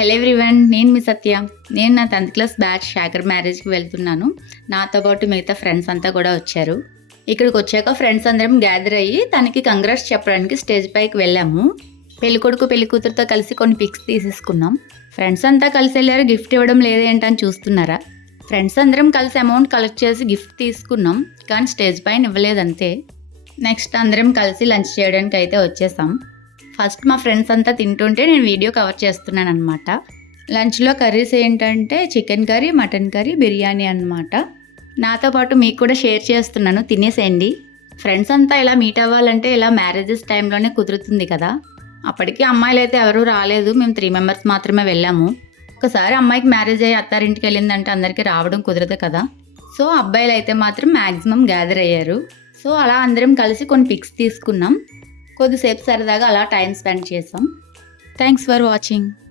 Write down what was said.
Hello everyone, నేను మీ సత్య. నేను నా 10th క్లాస్ బ్యాచ్ శాఖర్ మ్యారేజ్కి వెళ్తున్నాను. నాతో పాటు మిగతా ఫ్రెండ్స్ అంతా కూడా వచ్చారు. ఇక్కడికి వచ్చాక ఫ్రెండ్స్ అందరం గ్యాదర్ అయ్యి తనకి కంగ్రాట్స్ చెప్పడానికి స్టేజ్ పైకి వెళ్ళాము. పెళ్ళికొడుకు పెళ్ళికూతురుతో కలిసి కొన్ని పిక్స్ తీసేసుకున్నాం. ఫ్రెండ్స్ అంతా కలిసి వెళ్ళారు. గిఫ్ట్ ఇవ్వడం లేదేంటని చూస్తున్నారా? ఫ్రెండ్స్ అందరం కలిసి అమౌంట్ కలెక్ట్ చేసి గిఫ్ట్ తీసుకున్నాం, కానీ స్టేజ్ పైన ఇవ్వలేదంతే. నెక్స్ట్ అందరం కలిసి లంచ్ చేయడానికి అయితే వచ్చేసాం. ఫస్ట్ మా ఫ్రెండ్స్ అంతా తింటుంటే నేను వీడియో కవర్ చేస్తున్నాను అనమాట. లంచ్లో కర్రీస్ ఏంటంటే chicken curry, mutton curry, biryani అనమాట. నాతో పాటు మీకు కూడా షేర్ చేస్తున్నాను, తినేసేయండి. ఫ్రెండ్స్ అంతా ఇలా మీట్ అవ్వాలంటే ఇలా మ్యారేజెస్ టైంలోనే కుదురుతుంది కదా. అప్పటికి అమ్మాయిలు అయితే ఎవరూ రాలేదు, మేము 3 మెంబర్స్ మాత్రమే వెళ్ళాము. ఒకసారి అమ్మాయికి మ్యారేజ్ అయ్యి అత్తారింటికి వెళ్ళిందంటే అందరికీ రావడం కుదరదు కదా. సో అబ్బాయిలు అయితే మాత్రం మ్యాక్సిమం గ్యాదర్ అయ్యారు. సో అలా అందరం కలిసి కొన్ని పిక్స్ తీసుకున్నాం. కొద్దిసేపు సరదాగా అలా టైం స్పెండ్ చేసాం. Thanks for watching.